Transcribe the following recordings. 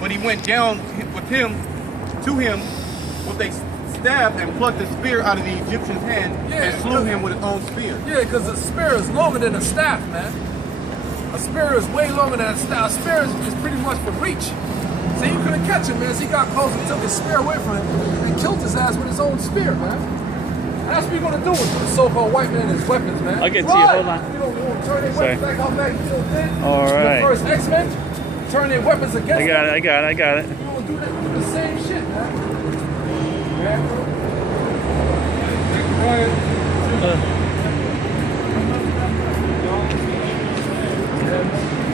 But he went down with him to him with a staff and plucked the spear out of the Egyptian's hand and slew him with his own spear. Yeah, because the spear is longer than a staff, man. A spear is way longer than a staff. A spear is pretty much for reach. So you couldn't catch him, man. So he got close and took his spear away from him and killed his ass with his own spear, man. And that's what you're going to do with the so-called white man and his weapons, man. I'll get to you. Hold on. You don't turn their weapons back how back you did. All right. The first X-Men, turn their weapons against them. I got it. You don't do the same shit, man.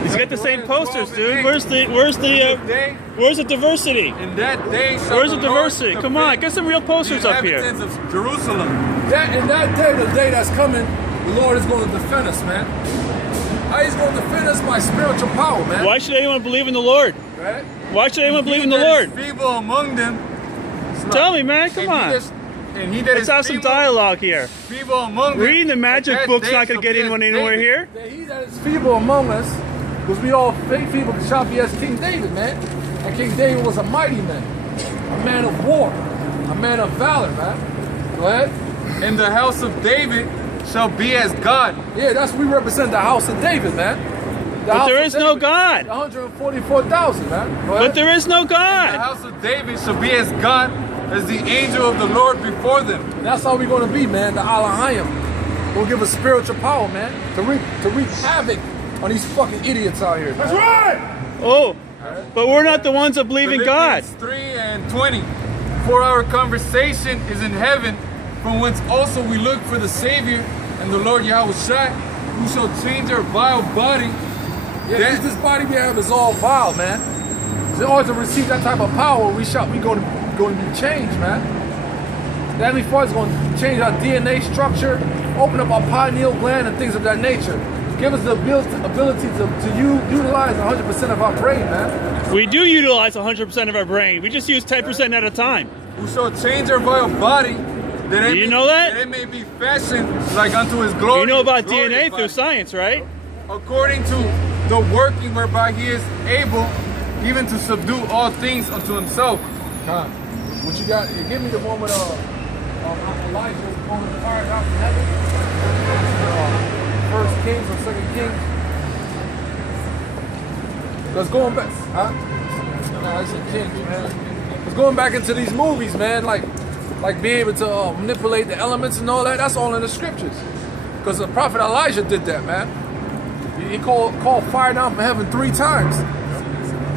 He's got the same posters, dude. Where's the diversity? In that day, where's the diversity? Come on, get some real posters up here. Of Jerusalem. In that day, the day that's coming, the Lord is going to defend us, man. How he's going to defend us by spiritual power, man. Why should anyone believe in the Lord? Right? Why should anyone believe in the Lord? Feeble among them. Tell me, man. Come on. Let's have some dialogue here. Feeble among them. Reading the magic book's not going to get anyone anywhere here. He that is feeble among us, because we all feeble, shall be as King David, man. And King David was a mighty man, a man of war, a man of valor, man. Go ahead. And the house of David shall be as God. Yeah, that's we represent the house of David, man. But there is no God. 144,000, man. But there is no God. And the house of David shall be as God, as the angel of the Lord before them. And that's how we're going to be, man. The Alahayim will give us spiritual power, man, to wreak havoc on these fucking idiots out here. That's right. Oh, but we're not the ones that believe in God. 3:20. For our conversation is in heaven, from whence also we look for the Savior and the Lord Yahushua, who shall change our vile body. Yeah, this body we have is all vile, man. So in order to receive that type of power, we going to be changed, man. The Heavenly Father is going to change our DNA structure, open up our pineal gland and things of that nature. Give us the ability to utilize 100% of our brain, man. We do utilize 100% of our brain. We just use 10% at a time. Who shall change our vile body, that it that it may be fashioned like unto his glory. You know about DNA through science, right? According to the working whereby he is able even to subdue all things unto himself. What you got? You give me the one with Elijah going to fire out from heaven. First Kings or Second Kings. Let's go back. Huh? No, I said Kings, man. Let's going back into these movies, man. Like being able to manipulate the elements and all that. That's all in the scriptures. Because the prophet Elijah did that, man. He called fire down from heaven 3 times.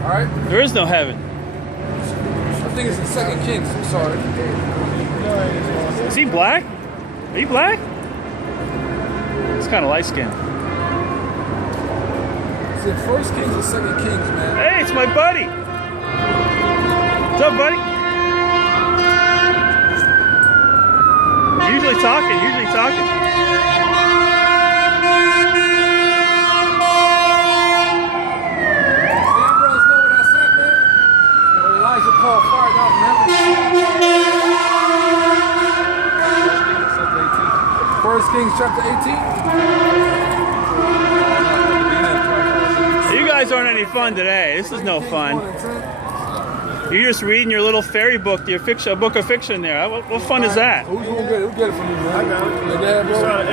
All right. There is no heaven. I think it's in Second Kings. I'm sorry. Is he black? Are you black? He's kind of light skinned. It's in First Kings or Second Kings, man. Hey, it's my buddy. What's up, buddy? Usually talking. First Kings chapter 18. You guys aren't any fun today. This is no fun. You're just reading your little fairy book, your fiction, book of fiction there. What fun is that? Who's gonna get it? Who get it from you, man? I got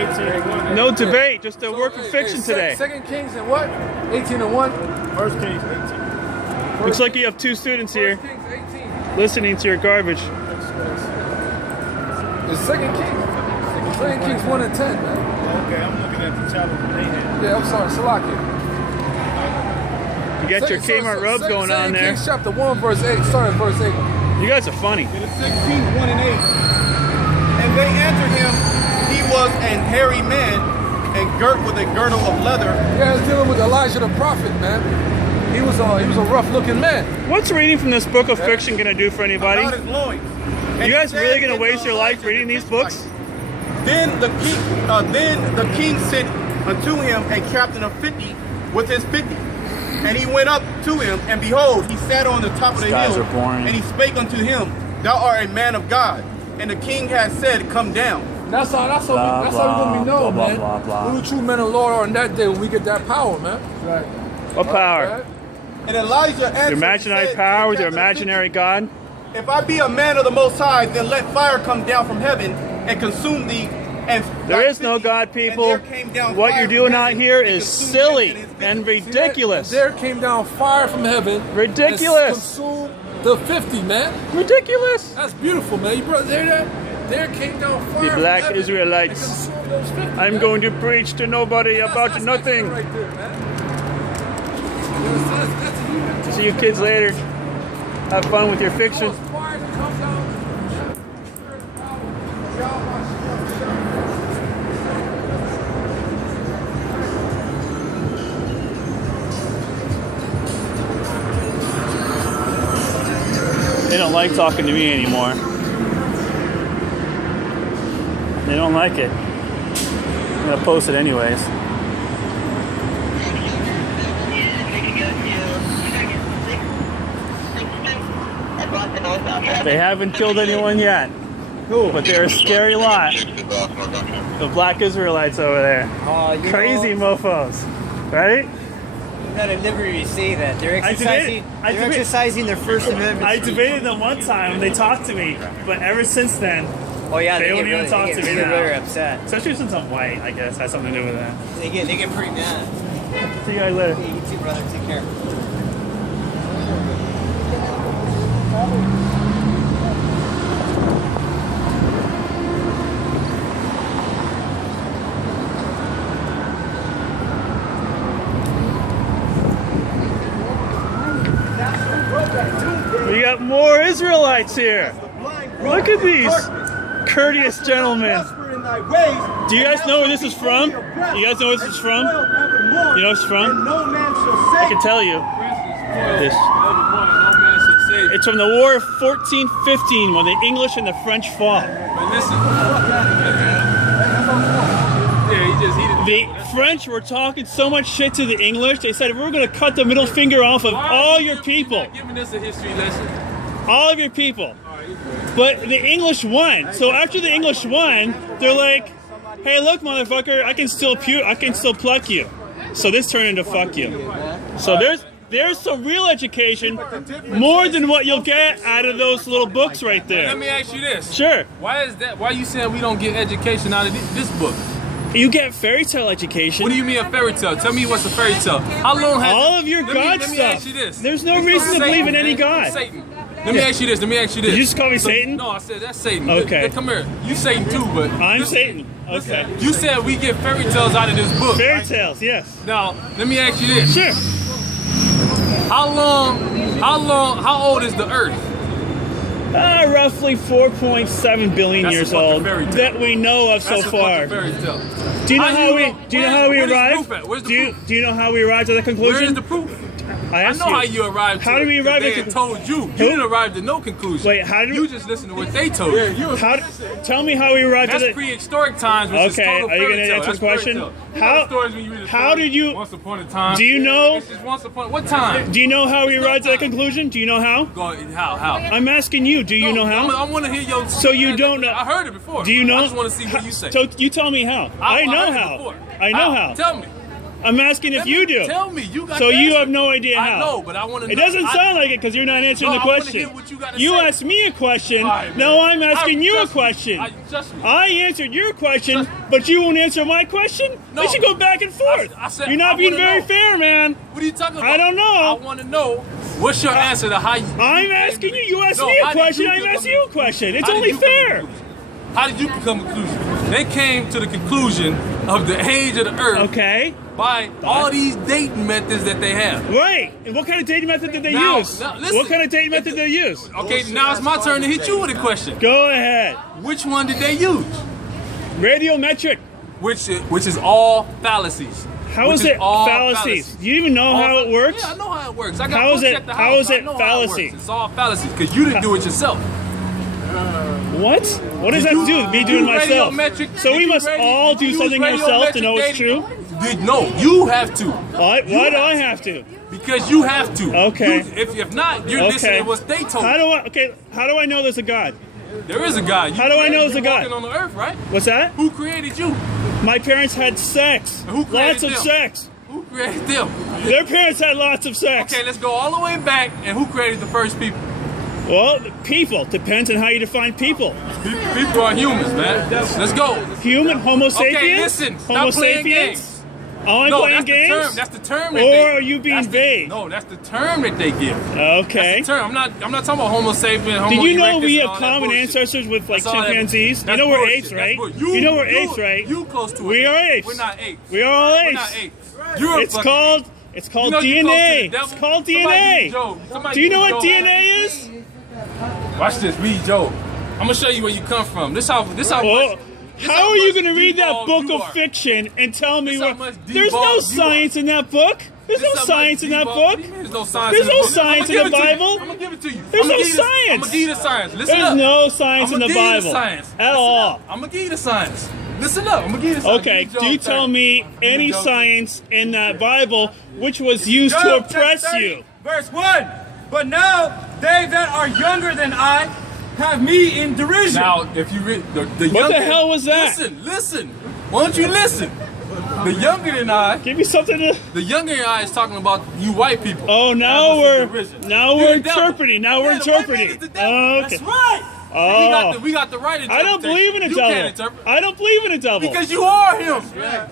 it. No debate, just a work of fiction today. Second Kings and what? 18 and 1? First Kings 18. Looks like you have 2 students here First Kings 18. listening to your garbage. It's Second Kings. Second Kings 1 and 10, man. Okay, I'm looking at the chapter. Yeah, I'm sorry, Salakia. You got your Kmart robes going on there. Kings chapter 1, verse 8. Start at verse 8. You guys are funny. It is 16, 1 and 8. And they answered him, he was an hairy man, and girt with a girdle of leather. Yeah, it's dealing with Elijah the prophet, man. He was a rough-looking man. What's reading from this book of fiction going to do for anybody? About his loins. You guys really going to waste your life reading these books? Then the king sent unto him a captain of 50 with his 50. And he went up to him, and behold, he sat on the top of the hill, and he spake unto him, Thou art a man of God. And the king had said, Come down. That's how we're gonna be known, man. Who the true men of the Lord are in that day when we get that power, man. Right. What power? And Elijah answered, Your imaginary power, their imaginary God. if I be a man of the Most High, then let fire come down from heaven and consume thee. And there is no God, people. What you're doing out here is silly and ridiculous. There came down fire from heaven. Ridiculous. Consumed the 50, man. Ridiculous. That's beautiful, man. You brother, hear that? There came down fire The black from Israelites. And consumed those 50, I'm man. going to preach to nobody about That's nothing. Right there, man. That's See you kids later. Have fun with your fiction. They don't like talking to me anymore. They don't like it. I'm gonna post it anyways. They haven't killed anyone yet. But they're a scary lot. The black Israelites over there. Crazy mofos. Right? You're not at liberty to say that. They're exercising their First Amendment. I debated them one time and they talked to me, but ever since then, they don't even talk to me They now. get really upset. Especially since I'm white, I guess has something to do with that. They get pretty mad. See you guys later. Hey, you too, brother. Take care. We got more Israelites here. Look at these courteous gentlemen. Do you guys know where this is from? You guys know where this is from? You know where it's from? I can tell you. This. It's from the War of 1415 when the English and the French fought. The French were talking so much shit to the English, they said, we're going to cut the middle finger off of all your people. Giving us a history lesson. All of your people. But the English won. So after the English won, they're like, hey, look, motherfucker, I can still pluck you. So this turned into fuck you. So there's some real education, more than what you'll get out of those little books right there. Let me ask you this. Sure. Why is that? Why are you saying we don't get education out of this book? You get fairy tale education. What do you mean a fairy tale? Tell me what's a fairy tale. How long has all of your God stuff? Let me ask you this. There's no reason to believe in any God. Satan. Let me ask you this. Let me ask you this. Did you just call me Satan? No, I said that's Satan. Okay. Come here. You Satan too, but I'm Satan. Okay. Listen, you said we get fairy tales out of this book. Fairy tales, yes. Now, let me ask you this. Sure. How old is the Earth? Roughly 4.7 billion years old that we know of so far. Do you know how we arrived? Do you know how we arrived at the conclusion? Where is the proof? I know how you arrived. How did we arrive at the told you? You didn't arrive to no conclusion. Wait, how did you just listen to what they told you? Tell me how we arrived at it. That's prehistoric times. Which Okay, is are you going to answer the question? How did you? Once upon a time. Do you know? It's just once upon. What time? Do you know how we arrived at that conclusion? Do you know how? How? I'm asking you. Do you know how? I want to hear your. So you don't know? I heard it before. Do you know? I just want to see what you say. So you tell me how. I know how. I know how. Tell me. I'm asking if you do. Tell me. You got. So you have no idea how. I know, but I want to know. It doesn't sound like it because you're not answering the question. You asked me a question. Now I'm asking you a question. I answered your question, but you won't answer my question? We should go back and forth. You're not being very fair, man. What are you talking about? I don't know. I want to know what's your answer to how you. I'm asking you. You asked me a question. I'm asking you a question. It's only fair. How did you become a conclusion? They came to the conclusion of the age of the Earth. Okay. By all these dating methods that they have. Right. And what kind of dating method did they use? Listen, what kind of dating method did they use? Okay, now it's my turn to hit you with a question. Go ahead. Which one did they use? Radiometric. Which is all fallacies. How is it fallacies? Do you even know how it works? Yeah, I know how it works. I got how is books it? at the How house. is it fallacy? It's all fallacies because you didn't do it yourself. What? What does that do with me doing myself? So we must all do something ourselves to know it's true? No, you have to. Why do I have to? Because you have to. Okay. If not, you're listening to what they told you. How do I know there's a God? There is a God. How do I know there's a God? On the earth, right? What's that? Who created you? My parents had sex. Who created Lots of sex. Who created them? Their parents had lots of sex. Okay, let's go all the way back. And who created the first people? Well, people. Depends on how you define people. People are humans, man. Let's go. Human, Homo sapiens? Okay, listen. Homo Stop playing sapiens? games. Oh, I'm No, playing that's the term. games? That's the term that Or are you being that's vague? No, that's the term that they give. Okay. That's the term. I'm not talking about Homo sapien, Homo Did you know erectus we and have all that common bullshit. ancestors with like That's all that- chimpanzees? You that's know we're bullshit. apes, right? That's You know we're apes, right? You close to it. We are apes. We're not apes. We are all We're apes. not apes. You're It's a called You know you're close to DNA. the devil. It's called Somebody DNA. give Joe. Somebody Do you give know what Joe. DNA is? Watch this. Read Joe. I'm gonna show you where you come from. This how. Oh, This how are you going to much read that devolved book you of are. fiction and tell me This how what? much There's no devolved you science in that book. There's This no how much science in that devolved- book. There's no science. There's in the no book. science I'ma in the give it to you. Bible. I'm gonna give it to you. There's I'ma no give you the- science. I'm gonna give you the science. Listen There's up. no science in the I'ma give you Bible the science. at all. I'm gonna give you the science. Listen up. I'm gonna give you the science. Okay, Give me do you Job tell 30. me Give me any Job science in that Bible which was used to Job oppress chapter 30, you? Verse 1. But now they that are younger than I have me in derision. Now, if you read the What the younger, hell was that? Listen. Why don't you listen? The younger than I, Give me something to. the younger than I is talking about you white people. Oh, now That we're was the derision. now You're we're the devil. interpreting. Now we're Yeah, the white man interpreting. is the devil. Okay. That's right. Oh, We got the right interpretation. I don't believe in a You devil. can't interpret. I don't believe in a devil. Because you are him.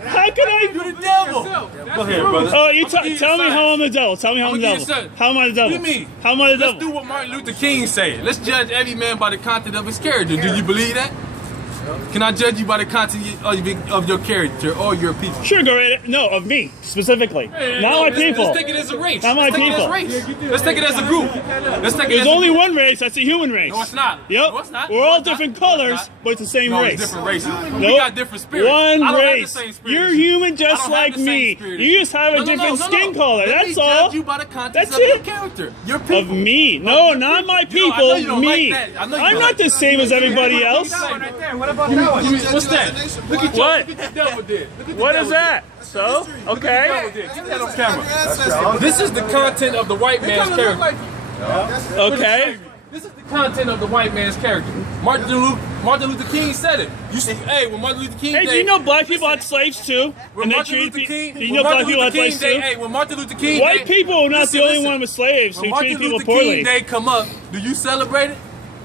How can I? You're the devil. Go ahead, brother. Oh, you I'm gonna give you tell the me how I'm science. the devil. Tell me how I'm I'm the gonna give devil. you the How am I the devil? What do you mean? How am I the Let's devil? do what Martin Luther King said. Let's judge every man by the content of his character. Do you believe that? Can I judge you by the content of your character or your people? Sure, go right. No, of me specifically, not my people. Let's take it as a race. Not my Let's take it as people. a race. Let's take it as a group. Let's take it There's as a only group. one race. That's the human race. No, it's not. Yep. No, it's not. We're No, all it's not. different No, it's colors, not. but it's the same No, race. it's different races. We Nope. got different spirits. One I don't have race. the same spirit You're as you. human I just don't have like the same me. spirit as You just have a different skin color. Let That's me all. judge you by the content That's of your it. character. Your people. Of me. No, not my You know, I know people. you don't Me. like that. I know you I'm don't not like the same as everybody else. Right there. What about that one? What's that? Look at What? Look at the devil did. Look at the What devil is that? So, okay. did. Get that on camera. This is the content of the white man's character. Okay. This is the content of the white man's character. Martin Luther King said it. You see, hey, when Martin Luther King Hey, do you know black people had slaves too? when And they Martin treated Luther people. King, Do you know black people had slaves too? Hey, when Martin Luther King White Day, people are not listen, the only listen. one with slaves When who Martin treat people Luther poorly. King Day come up, do you celebrate it?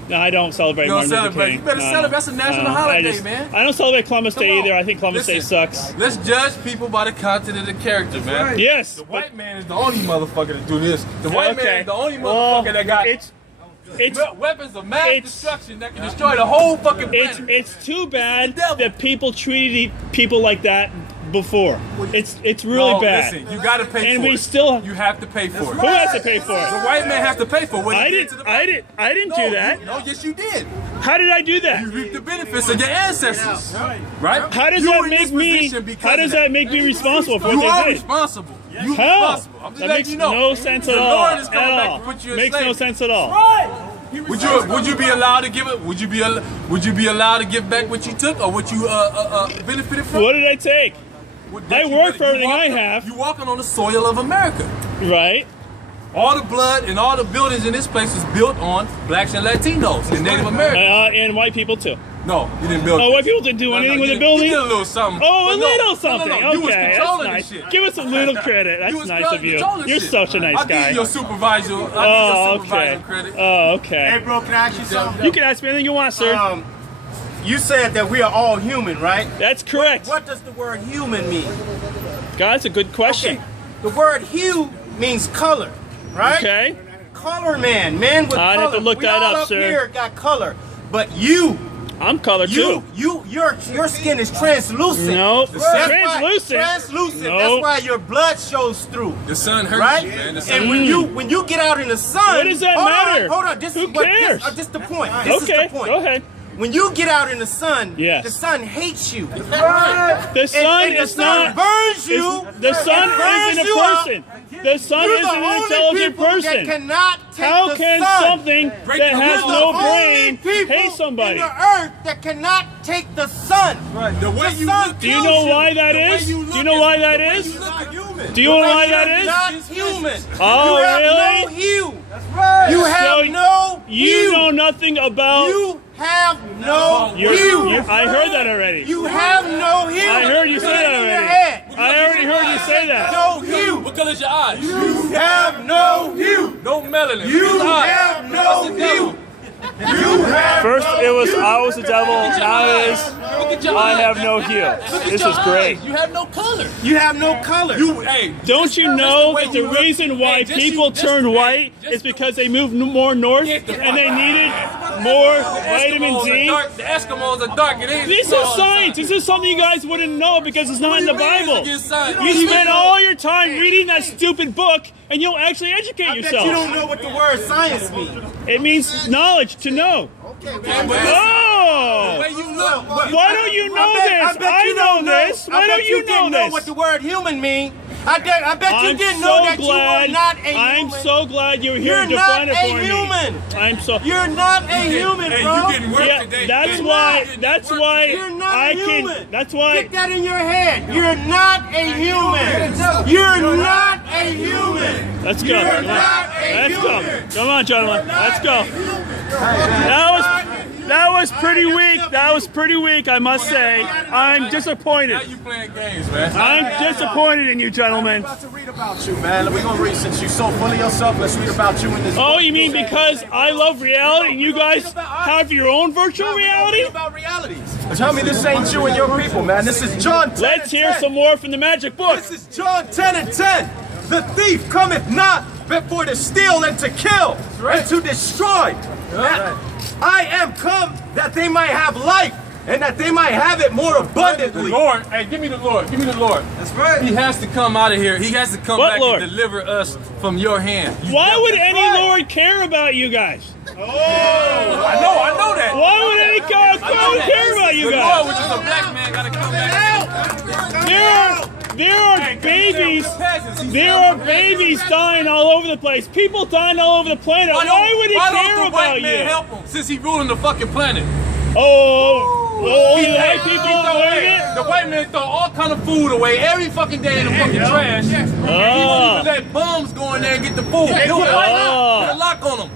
No, I don't celebrate You don't Martin Luther celebrate. King. You better No, celebrate. no. That's a national No, holiday, man. I don't celebrate Columbus Day Come on. either. I think Columbus Day Listen, sucks. Let's judge people by the content of the character, man. Yes. The but- white man is the only motherfucker to do this. The white man okay. is the only Well, motherfucker that got It's weapons of mass it's- destruction that can destroy the whole fucking planet. it's too bad the devil. that people treated people like that before. It's really No, bad. Listen, you gotta pay And for we it. still- You have to pay for it. Who has to pay for The it? white man has to pay for what he did to the I didn't No, do that. No, yes you did. How did I do that? You reaped the benefits of your ancestors. Right? How does You that were in make this me? position because How of does that make me responsible for You what are they did? responsible. You How? responsible. I'm just That letting makes you know. no sense at The all. Lord is coming At back all. to put you in Makes no slavery. sense at all. Would you be allowed to give it? Would you be allowed to give back what you took or what you benefited from? What did I take? I work for everything I walking- have. You walking on the soil of America. Right. All the blood and all the buildings in this place is built on blacks and Latinos and Native Americans. And white people too. No, you didn't build. Oh, white people didn't do No, anything you with the did- building. You did a little something. Oh, But a no, little something. No, you was Okay, that's controlling nice. this shit. Give us a little credit. You That's was nice of you. controlling You're shit. such a nice I'll guy. give you your supervisor. Oh, I'll give you your okay. supervisor credit. Oh, okay. Hey, bro, can I ask you something? You can ask me anything you want, sir. You said that we are all human, right? That's correct. What does the word human mean? God, that's a good question. Okay. The word hue means color, right? Okay. Color man with I'd color. have to look we that all up, sir. Here got color, but you, I'm colored too. your skin is translucent. Nope. That's why- Translucent. Translucent. Nope. That's why your blood shows through. The sun hurts Right? you, man. The sun And when you get out in the sun, What does that hold matter? On, hold on. This Who is what cares? this the point. This Okay. is the point. Go ahead. When you get out in the sun, Yes. the sun hates you. The sun and the is sun not. burns you. The sun It burns isn't a you up. person. The sun You're isn't the an only intelligent people person. that cannot take How the can sun. something Break that the has rhythm. no You're the only brain people hate somebody? in the earth that cannot take the sun. The way The you sun look. Do you kills know you. why that The way is? you Do you look know why is- that the way is? you look is human. Do you know why Because that you're is? not human. Oh, you have really? no hue. That's right. You have So no You hue. know nothing about. You have no You're- hue. I heard that already. You have no hue. I heard you say Put it that in your already. head. I I already heard you say that. No hue. Because it's your eyes. You have no hue. No melanin. You have no hue. You have First it was I was the devil, now it is Look at your I eyes. have no hue. This is great. You have no color. You have no color. Don't you know that the reason why people turn white is because they moved more north and they needed more vitamin D? The Eskimos are dark. This is science. This is something you guys wouldn't know because it's not in the Bible. You spend all your time reading that stupid book and you don't actually educate I bet yourself. you don't know what the word science means. It means knowledge, to know. Oh! Why don't you know this? I know this. Why don't you know know this? what the word human means. I bet you didn't know that you were not a human. I'm so glad you're here to You're define not it for a me. human. I'm so. You're not a human, bro. Yeah, that's why. That's why You're not I a can. human. That's why. Get that in your head. You're not a human. You're not a human. Let's go. You're Come on. not a Let's go. human. Come on, gentlemen. Let's go. That was pretty weak. That was pretty weak, I must say. I'm disappointed. Now you playing games, man. I'm disappointed in you, gentlemen. We're about to read about you, man. We're going to read, since you're so full of yourself, let's read about you in this Oh, book. you mean because I love reality and you guys have your own virtual reality? About realities. Tell me this ain't you and your people, man. This is John 10 Let's hear some more from the magic book. This is John 10:10. The thief cometh not but for to steal and to kill and to destroy. I am come that they might have life and that they might have it more abundantly. The Lord, hey, give me the Lord. Give me the Lord. That's right. He has to come out of here. He has to come What back Lord? and deliver us from your hand. Why would any Lord care about you guys? I know that. Why would any God care about you The Lord, guys? which is a black man, gotta come back. There are babies. There are babies dying all over the place. People dying all over the planet. Why would he care the about white man you? help him since he ruling the fucking planet? Only the white people doing it? The white man throw all kind of food away every fucking day in the fucking trash. He won't even let bums go in there and get the food. He'll put a lock on them.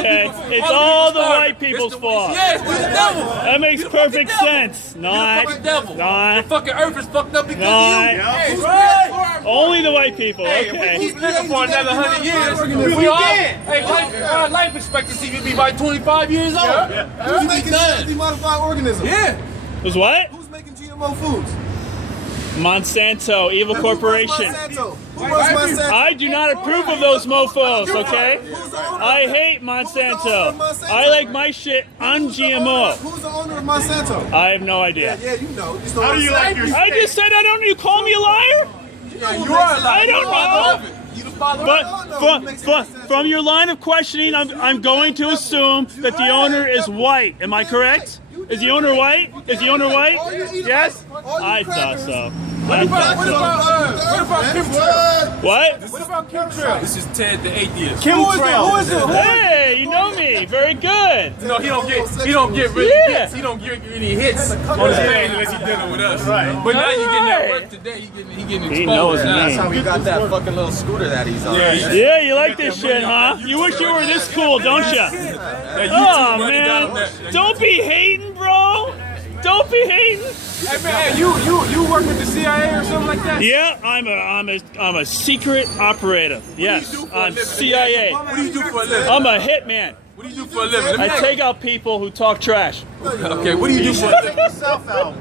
Okay, it's all the white people's fault. Yes, it's the devil. That makes perfect sense. The Not, devil. The not, fucking earth is fucked up because not. of you. Only the white people. Hey, if we Okay. keep living for another 100 years, we all, hey, our life expectancy would be by 25 years old. Who's making genetically modified organisms? Yeah. Was what? Who's making GMO foods? Monsanto, evil corporation. Who runs Monsanto? I do not approve of those mofos, okay? I hate Monsanto. I like my shit un-GMO. Who's the owner of Monsanto? I have no idea. Yeah, you know. How do you like your I just said I don't. You call me a liar? Yeah, you are alive. I don't know. You the father But No, from your line of questioning, I'm going to assume that the owner is white. Am I correct? Is the owner white? Is the owner white? Yes? I thought so. What about chemtrails? What? What about chemtrails? This is Ted the Atheist. chemtrails? Hey, you know me. Very good. No, he don't get really Yeah. hits. He don't get any hits on his page unless he's dealing with us. Right. But now you getting that work today. He getting exposed. He knows now. me. How he got that fucking little scooter that he's on. Yeah, you like this shit, huh? You wish you were this cool, don't you? That YouTube Oh money got him man, that. don't be hating, bro. Don't be hating. Hey man, hey, you work with the CIA or something like that? Yeah, I'm a secret operative. Yes, I'm CIA. What do you do for a living? I'm a hitman. What do you do for a living? I take out people who talk trash. Okay, what do you do for a living? Yourself out.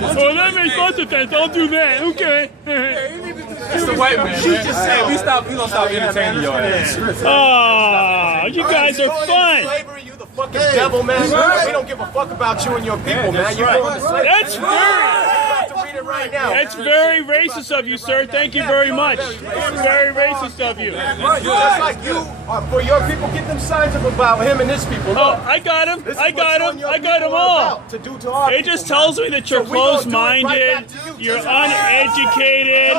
Oh, that makes lots of sense. Don't do that. Okay. It's the white man. She just said we gonna stop entertaining your ass. Oh, you guys are fun. Slavery, you the fucking devil, man. We don't give a fuck about you and your people, man. You're going to slavery. That's very, about to read it right now. that's very racist of you, sir. Thank you very much. It's very racist of you. Right, just like you, for your people, get them signs up about him and his people. Oh, Look, I got him. this is I what got you him. and your I got people them are all. about to do to our It just people, tells me that you're So we gonna do it right closed-minded. back to you, You're just uneducated.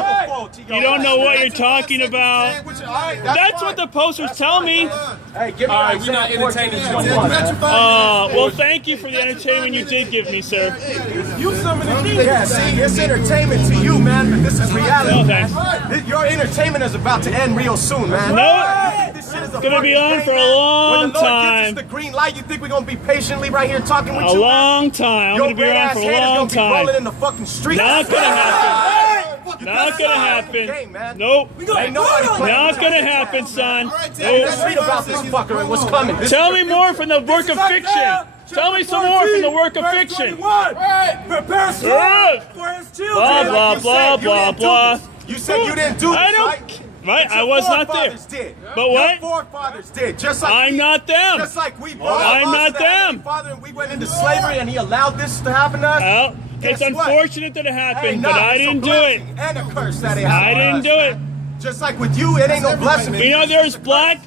You don't know what you're talking about. That's what the posters tell me. Hey, give me All right, we're not entertaining you no more, man. Well, thank you for the entertainment you did give me, sir. You some of the things. Yeah, see, it's entertainment to you, man, but this is reality. Okay. Your entertainment is about to end real soon, man. No, This shit is it's gonna be on for a long When the Lord time. gives us the green light, you think we're gonna be patiently right here talking with A you? long time. I'm Your gonna be red around ass for a head is long gonna be rolling time. in the fucking street. Not gonna happen. Not gonna happen. Game, man. Nope. Ain't nobody playing. Not gonna happen, son. Let's read about this fucker and what's coming. Tell me more from the work of fiction. Tell me some more from the work of fiction. Prepare for his children. Blah, blah, blah, blah. You said you didn't do this, I don't. Right, I was not there. But what? Your forefathers did. Just like I'm not them. Just like we brought I'm not them. Father, and we went into slavery, and he allowed this to happen to us. Well, it's unfortunate that it happened, but I didn't do it. And a curse that it happened. I didn't do it. Just like with you, it ain't no blessing. You know, there's black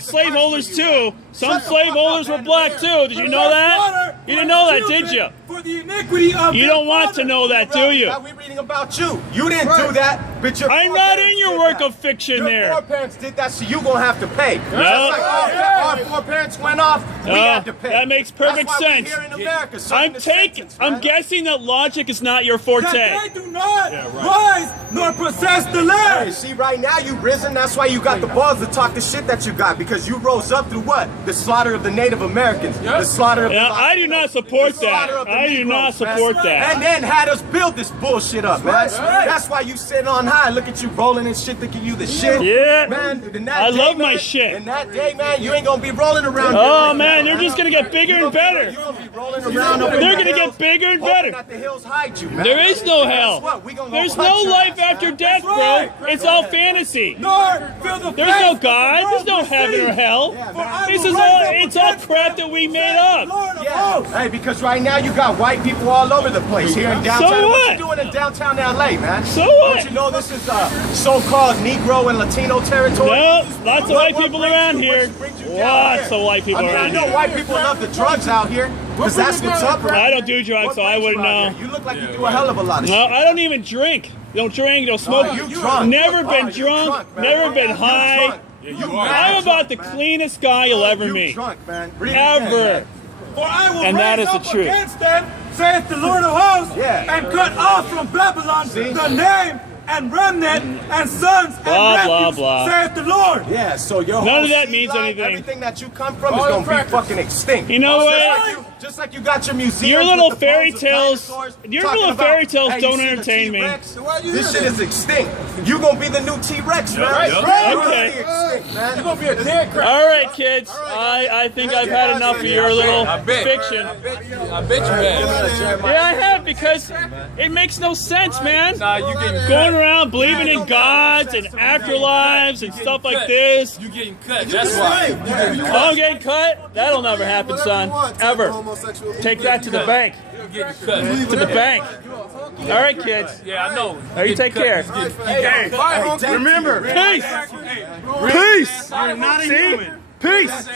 slaveholders too. Some slaveholders were black too. Did you know that? You didn't know that, did you? For the iniquity of You don't want to know that, do you? Now we're reading about you. You didn't do that, but your I'm not in your work of fiction there. Your foreparents did that, so you gonna have to pay. No. Just like our foreparents went off, we had to pay. That makes perfect That's why sense. we're here in America, serving the sentence, I'm man. guessing that logic is not your forte. That they do not rise nor possess the Hey, land. see, right now you risen. That's why you got the balls to talk the shit that you got, because you rose up through what? The slaughter of the Native Americans, the slaughter of the I do not support the slaughter that. of the I do not Negroes, man. support that. And then had us build this bullshit up, man. That's why you sit on high. Look at you rolling and shit, thinking you the shit. Yeah. Man, in that I day, love man, my shit. In that day, man, you ain't gonna be rolling around. Oh here man, like they're that, just gonna get bigger and better. You're gonna be rolling around over They're the gonna hills, get bigger and hoping better. that the hills hide you, man. There is no Guess hell. what? We gonna go There's hunt no your life ass, after man. death, bro. It's all fantasy. Nor fill the There's no God. There's no heaven or hell. This is all. It's all crap that we made up. Yeah. Hey, because right now you got white people all over the place here in downtown. So What what? you doing in downtown LA, man? So what? Don't you know this is so-called Negro and Latino territory? No, lots of white people brings around you- here. what brings you down Lots here? of white people I around know here. white people love the drugs out here, because that's what's up. I don't do drugs, What so I brings you wouldn't out know. here? You look like you do a hell of a lot of No, shit. I don't even drink. Don't drink. Don't smoke. You drunk. Never been you drunk. man. Never been You high. drunk. You I'm about the man. cleanest guy you'll ever You meet. drunk, man. Read it again, Ever. man. For I will And that raise is the up truth. against them, saith the Lord of hosts, Yeah. and cut off from Babylon See? the name and remnant and sons Blah, and blah, nephews, blah. saith the Lord. Yeah, so your None whole of that seed means line, anything. Everything that you come from is gonna be fucking extinct. You know what? Just like you got your museum. Your little fairy tales- your little fairy tales don't entertain me. This shit is extinct. You gonna be the new T-Rex, man. Right. You're Okay. gonna be extinct, man. You're gonna be a dead crab. All right, kids. I think I've had enough of your little fiction. I bet you have. Yeah, I have, because it makes no sense, man. Nah, you getting Going cut. around believing in gods and afterlives and stuff like this. You getting cut. That's why. Oh, I'm getting cut? That'll never happen, son. Ever. Take that to the bank. You getting cut. To the bank. All right, kids. Yeah, I know. All right, you take care. Hey, remember, Peace. Peace. you're not a See? human. Peace.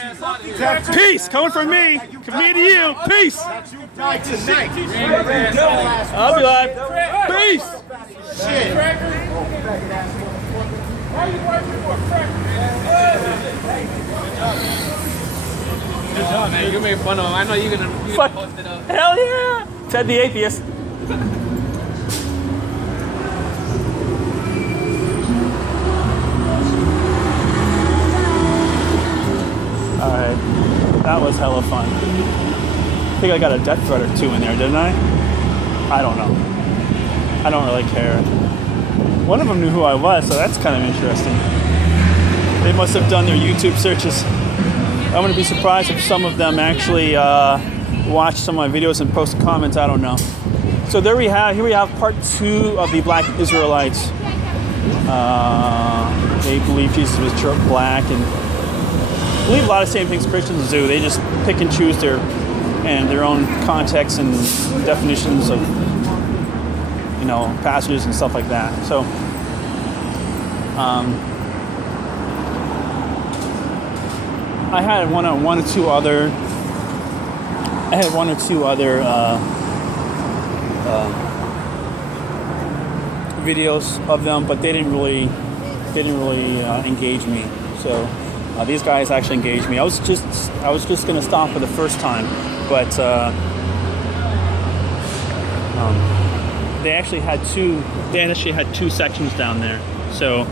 Peace. Coming from me. From me to you. Peace. I'll be live. Peace. Good job, man. You made fun of him. I know you're gonna Fuck. post it up. Hell yeah. Ted the Atheist. Alright. That was hella fun. I think I got a death threat or two in there, didn't I? I don't know. I don't really care. One of them knew who I was, so that's kind of interesting. They must have done their YouTube searches. I wouldn't be surprised if some of them actually watched some of my videos and posted comments. I don't know. So here we have part 2 of the Black Israelites. They believe Jesus was black and believe a lot of the same things Christians do. They just pick and choose their own context and definitions of, you know, passages and stuff like that. So I had one or two other videos of them, but they didn't really engage me. So these guys actually engaged me. I was just gonna stop for the first time, but they actually had two sections down there, so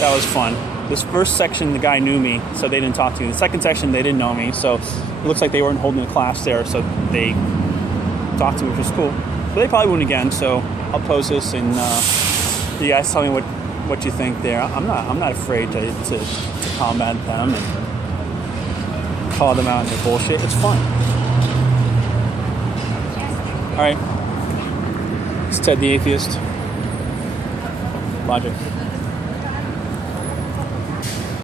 that was fun. This first section, the guy knew me, so they didn't talk to me. The second section, they didn't know me, so it looks like they weren't holding a class there, so they talked to me, which was cool. But they probably wouldn't again, so I'll post this and You guys tell me what you think there. I'm not afraid to combat them and call them out on their bullshit. It's fun. All right. It's Ted the Atheist. Logic.